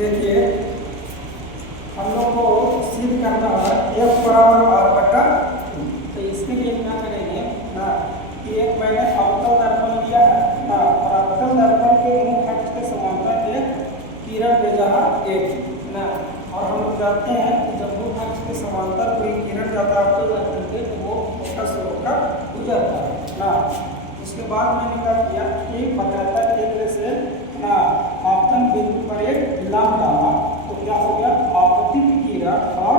देखिए हम लोग को सिद्ध करना है F बराबर R बटा 2। तो इसके लिए क्या करेंगे ना कि एक मैंने अवतल दर्पण लिया है ना, और अवतल दर्पण के मुख्य अक्ष के समांतर एक किरण भेजा है एक ना, और हम लोग जानते हैं कि जब मुख्य अक्ष के समांतर कोई किरण जाता है अवतल दर्पण के तो वो फोकस से होकर गुजरता है ना। उसके बाद मैंने क्या किया कि बकायदा केंद्र से ना आपतन बिंदु पर एक विलंब डाला, तो क्या हो गया आपतित किरण और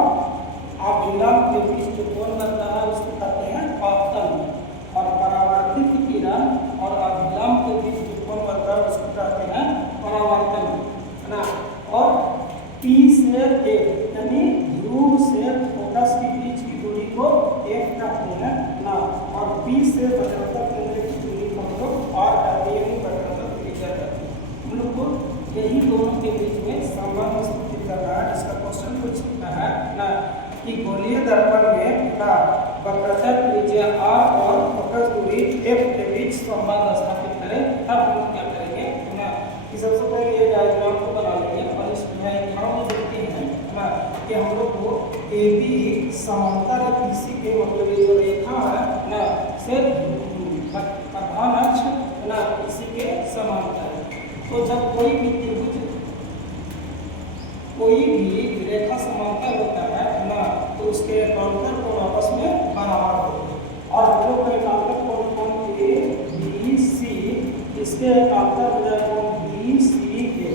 अभिलंब के बीच जो कोण बनता है उसको कहते हैं आपतन, और परावर्तित किरण और अभिलंब के बीच जो कोण बनता है उसको कहते हैं परावर्तन है ना। और P से A यानी ध्रुव से फोकस के बीच की दूरी को F कहते हैं ना, और P से वक्रता केंद्र की दूरी को हम लोग R कहते हैं, वक्रता त्रिज्या कहते हैं। हम लोग को यही दोनों के बीच में संबंध स्थापित करना है। इसका क्वेश्चन पूछ सकता है ना कि गोलीय दर्पण में ना वक्रता त्रिज्या R और फोकस दूरी F के बीच संबंध स्थापित करें, तब हम लोग क्या करेंगे ना कि सबसे पहले ये डायग्राम को बना लेंगे, और इस डायग्राम में देखते हैं ना कि हम लोग को AB समांतर BC के मतलब ये जो रेखा है ना से प्रधान अक्ष ना इसी के समांतर। तो जब कोई भी त्रिभुज कोई भी रेखा समांतर होता है ना तो उसके एकांतर कोण आपस में बराबर होते हैं, और हम लोग का एकांतर कोण ABC, इसके एकांतर हो जाए कोण BCA।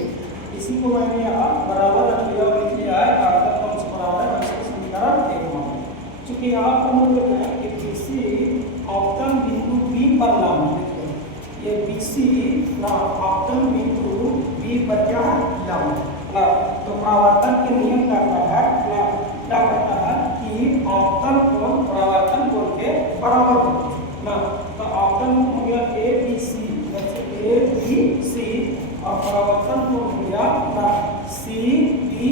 इसी को मैंने यहाँ बराबर रख लिया और लिख लिया है एकांतर कोण से बराबर है, इसका समीकरण 1 मान। चूंकि यहाँ पर हम लोग है कि BC आपतन बिंदु B पर लंब, ये BC ना आपतन बिंदु B पर क्या लंब ना, तो परावर्तन के नियम करता है ना, क्या कहता है कि आपतन कोण परावर्तन कोण के बराबर होता है ना। तो आपतन हो गया ABC, जैसे ABC, और परावर्तन कोण हो गया ना CPA,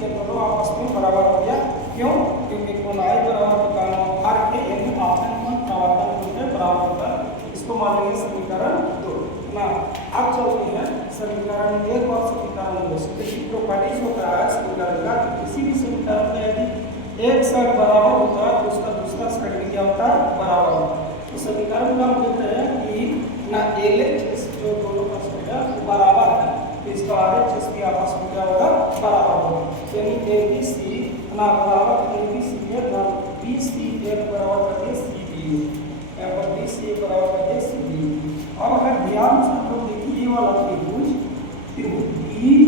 ये दोनों आपस में बराबर हो गया। क्यों? क्योंकि कोणाई बराबर होता है R के, यानी आपतन कोण परावर्तन कोण के बराबर होता है। इसको मान लेंगे समीकरण 2 ना। अब चलते हैं समीकरण 1 और समीकरण 2 से। तो प्रॉपर्टीज होता है समीकरण का, किसी भी समीकरण में यदि एक साइड बराबर होता है तो उसका दूसरा साइड भी क्या होता है बराबर होता है। तो समीकरण का हम कहते हैं कि ना LHS जो दोनों का साइड है वो बराबर है, तो इसका RHS भी आपस में क्या होगा बराबर होगा, यानी ABC ना बराबर ABC है ना BCF बराबर करके CBA, यहाँ पर BCA बराबर करके CBA। और अगर ध्यान से हम लोग देखिए ये वाला त्रिभुज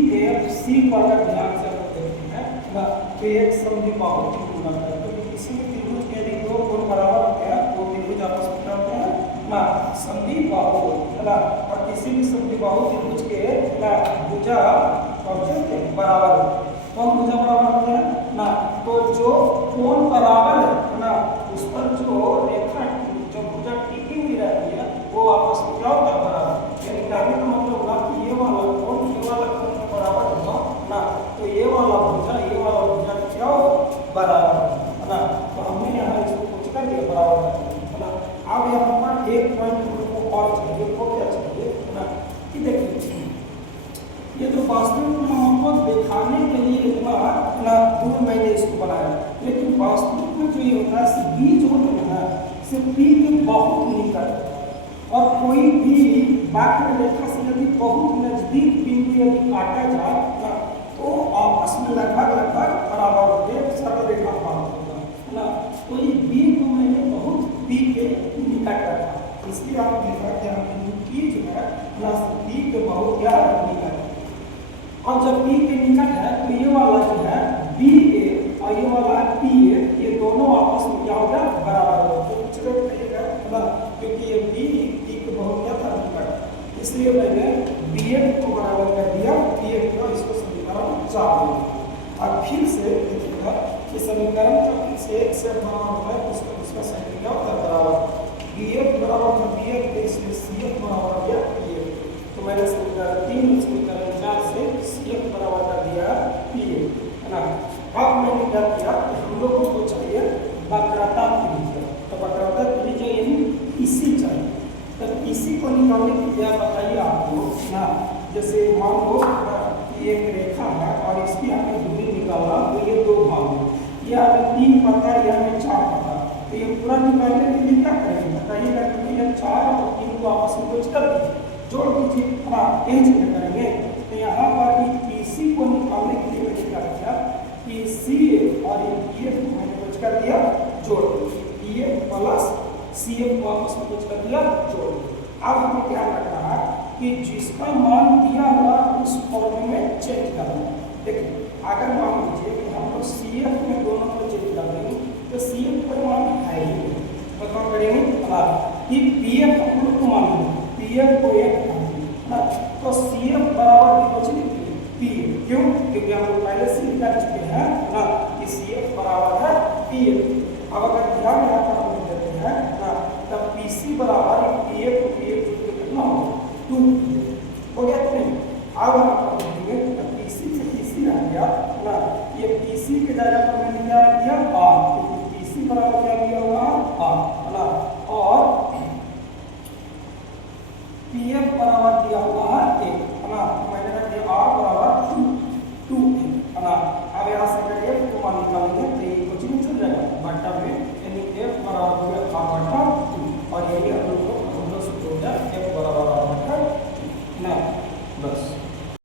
BFC को अगर ध्यान से हम लोग देखते हैं ना तो एक समद्विबाहु त्रिभुज बनता है। तो किसी भी त्रिभुज के यदि दो कोण बराबर होते हैं वो त्रिभुज आपस में क्या होते हैं ना समद्विबाहु है ना, और किसी भी समद्विबाहु त्रिभुज के ना भुजा बराबर होते हैं। कौन भुजा बराबर होते हैं ना, तो जो कोण बराबर है ना उस पर जो रेखा जो भुजा टिकी हुई रहती है वो आपस में क्या होता है बराबर, यानी कहने का मतलब होगा कि ये वाला कोण बराबर होगा ना, तो ये वाला भुजा क्या होगा बराबर है ना। तो हमने यहाँ इसको कुछ कर दिया बराबर है ना। अब यहाँ पर एक पॉइंट को और चाहिए, वो क्या चाहिए ना कि देखिए ये तो वास्तविक में हमको दिखाने के लिए इतना ना दूर मैंने इसको बनाया, लेकिन वास्तविक में जो ये होता है B जो होता है सिर्फ P के बहुत निकट, और कोई भी वक्र रेखा से यदि बहुत नजदीक बिंदु यदि काटा जाए ना तो आपस में लगभग बराबर होते हैं, सरल रेखा प्राप्त होगा है ना। तो ये B को मैंने बहुत P के निकट रखा, इसलिए आप देखा कि हम P जो है ना P के बहुत क्या निकट है, और जब P के निकट है तो ये वाला जो है BA और ये वाला PA, ये दोनों आपस में क्या होगा बराबर होगा। तो कुछ लोग कहेगा ना क्योंकि ये P के बहुत क्या था निकट, इसलिए मैंने BF को बराबर कर दिया PF को, इसको समीकरण 4 में। अब फिर से देखिएगा कि समीकरण का फिर से एक से बराबर होता है उसका दूसरा साइड क्या होता है बराबर, BF बराबर था BF, इसलिए CF बराबर हो गया PF। तो मैंने समीकरण 3 समीकरण 4 से CF बराबर कर दिया PF है ना। अब मैंने क्या किया कि हम लोगों को चाहिए वक्रता त्रिज्या, तो वक्रता त्रिज्या यानी इसी चाहिए, तो इसी को निकालने की क्या बताइए आपको ना। जैसे मान लो कि एक रेखा यह हमें 3 पता है, यह हमें 4 पता। तो ये पूरा निकालने के लिए क्या करेंगे बताइएगा, क्योंकि यह 4 और 3 को आपस में कुछ कर दीजिए, जोड़ दीजिए। हाँ, यही चीजें करेंगे। तो यहाँ पर PC को निकालने के लिए मैंने क्या किया कि CF और ये PF को मैंने कुछ कर दिया, जोड़ दिया। PF प्लस CF को आपस में कुछ कर दिया, जोड़ दिया। अब हमें क्या करना है कि जिसका मान दिया हुआ उस फॉर्मूले में चेंज करना है। देखिए अगर मान लीजिए कि हम लोग CF में दोनों को चेंज कर देंगे तो CF का मान है ही नहीं, तो क्या करेंगे कि PF हम लोग को मान लेंगे, PF को 1 मान लेंगे, तो CF बराबर बच PF। क्यों? क्योंकि हम लोग पहले से ही कर चुके हैं ना कि CF बराबर है PF। अब अगर ध्यान यहाँ पर हम देते हैं ना, तब PC बराबर PF को PF कितना होगा 2 हो गया कि नहीं। अब हम देखेंगे तो PC से PC आ गया ना, ये PC के जगह पर मैंने क्या रख दिया R, क्योंकि PC बराबर